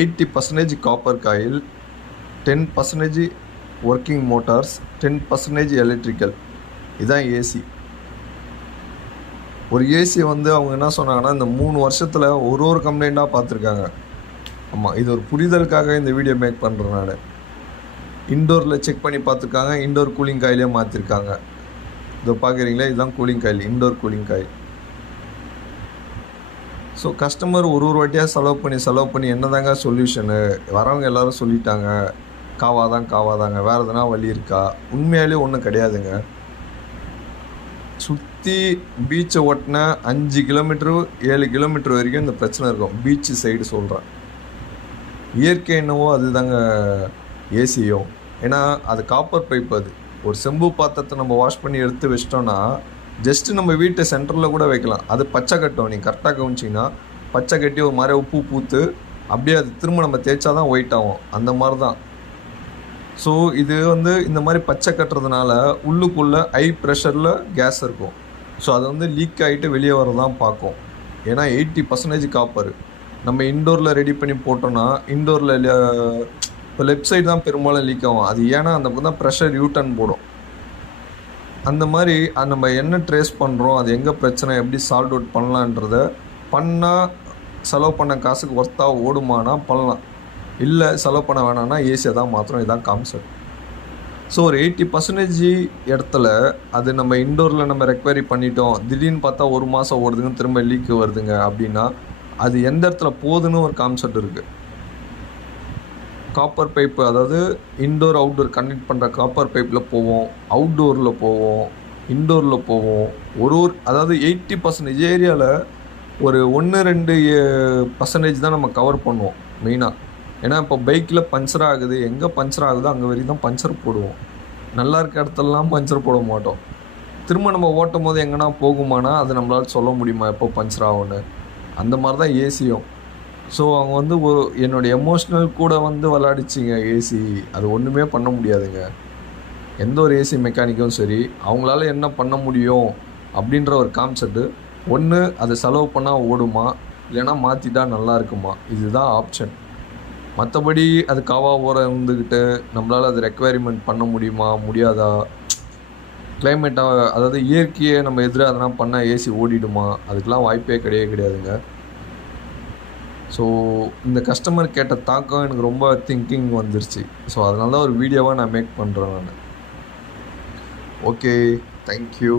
80% copper coil, 10% working Motors, 10% electrical. இதுதான் AC. ஒரு AC வந்து அவங்க என்ன சொன்னாங்கன்னா, இந்த 3 வருஷத்தில் ஒரு கம்ப்ளைண்ட்டாக பார்த்துருக்காங்க. ஆமாம், இது ஒரு புரிதலுக்காக இந்த வீடியோ மேக் பண்ணுறேன் நான். இன்டோரில் செக் பண்ணி பார்த்துருக்காங்க, இன்டோர் கூலிங் காயிலே மாற்றிருக்காங்க. இதை பார்க்குறீங்களா, இதுதான் cooling coil, indoor cooling coil. So customer ஒரு வாட்டியாக செலவு பண்ணி என்ன தாங்க சொல்யூஷனு, வரவங்க எல்லோரும் சொல்லிட்டாங்க காவாதாங்க, வேறு எதுனா வழி இருக்கா? உண்மையாலே ஒன்றும் கிடையாதுங்க. சுற்றி பீச்சை ஒட்டின 5 கிலோமீட்டரு 7 கிலோமீட்டர் வரைக்கும் இந்த பிரச்சனை இருக்கும். பீச்சு சைடு சொல்கிறேன். இயற்கை என்னவோ அதுதாங்க ஏசியும். ஏன்னா அது காப்பர் பைப். அது ஒரு செம்பு பாத்திரத்தை நம்ம வாஷ் பண்ணி எடுத்து வச்சிட்டோன்னா ஜஸ்ட்டு நம்ம வீட்டு சென்டரில் கூட வைக்கலாம். அது பச்சை கட்டும். நீங்கள் கரெக்டாக கவனிச்சிங்கன்னா பச்சை கட்டி ஒரு மாதிரி உப்பு பூத்து அப்படியே அது திரும்ப நம்ம தேய்ச்சா தான் ஒயிட் ஆகும். அந்த மாதிரி தான். ஸோ இது வந்து இந்த மாதிரி பச்சை கட்டுறதுனால உள்ளுக்குள்ளே ஹை ப்ரெஷரில் கேஸ் இருக்கும். ஸோ அது வந்து லீக் ஆகிட்டு வெளியே வரதான் பார்க்கும். ஏன்னா 80% காப்பர். நம்ம இன்டோரில் ரெடி பண்ணி போட்டோன்னா இன்டோரில் இப்போ லெஃப்ட் சைடு தான் பெரும்பாலும் லீக் ஆகும். அது ஏன்னா அந்த பக்கம் தான் ப்ரெஷர் யூட்டன் போடும். அந்த மாதிரி நம்ம என்ன ட்ரேஸ் பண்ணுறோம், அது எங்கே பிரச்சனை, எப்படி சால்வ் அவுட் பண்ணலான்றத பண்ணால் செலவு பண்ண காசுக்கு ஒர்த்தாக ஓடுமானா பண்ணலாம். இல்லை செலவு பண்ண வேணான்னா ஏசியை தான் மாத்திரம். இதுதான் கான்செப்ட். ஸோ ஒரு 80% இடத்துல அது நம்ம இன்டோரில் நம்ம ரெக்வயரி பண்ணிட்டோம், திடீர்னு பார்த்தா 1 மாதம் ஓடுதுங்க, திரும்ப லீக்கு வருதுங்க அப்படின்னா அது எந்த இடத்துல போகுதுன்னு ஒரு கான்செப்ட் இருக்குது. காப்பர் பைப்பு, அதாவது இன்டோர் அவுட்டோர் கனெக்ட் பண்ணுற காப்பர் பைப்பில் போவோம், அவுட்டோரில் போவோம், இன்டோரில் போவோம். அதாவது 80% ஏரியாவில் ஒரு 1-2% தான் நம்ம கவர் பண்ணுவோம் மெயினாக. ஏன்னா இப்போ பைக்கில் பஞ்சர் ஆகுது, எங்கே பஞ்சர் ஆகுதோ அங்கே வரைக்கும் தான் பஞ்சர் போடுவோம். நல்லா இருக்க இடத்துலலாம் பஞ்சர் போட மாட்டோம். திரும்ப நம்ம ஓட்டும் போது எங்கன்னா போகுமானா அது நம்மளால் சொல்ல முடியுமா எப்போ பஞ்சர் ஆகும்னு? அந்த மாதிரி தான் ஏசியும். ஸோ அவங்க வந்து என்னுடைய எமோஷ்னல் கூட வந்து விளையாடிச்சிங்க ஏசி. அது ஒன்றுமே பண்ண முடியாதுங்க. எந்த ஒரு ஏசி மெக்கானிக்கும் சரி, அவங்களால என்ன பண்ண முடியும் அப்படின்ற ஒரு கான்செப்ட்டு. ஒன்று அதை செலவு பண்ணால் ஓடுமா, இல்லைன்னா மாற்றிட்டா நல்லா இருக்குமா, இதுதான் ஆப்ஷன். மற்றபடி அது ஓரம் இருந்துக்கிட்டு நம்மளால் அது ரெக்குவயர்மெண்ட் பண்ண முடியுமா முடியாதா, கிளைமேட்டாக அதாவது இயற்கையை நம்ம எதிராக அதெல்லாம் பண்ணால் ஏசி ஓடிடுமா, அதுக்கெலாம் வாய்ப்பே கிடையாதுங்க. ஸோ இந்த கஸ்டமர் கேட்ட தாக்கம் எனக்கு ரொம்ப திங்கிங் வந்துருச்சு. ஸோ அதனால தான் ஒரு வீடியோவாக நான் மேக் பண்ணுறேன் நான். Okay, thank you.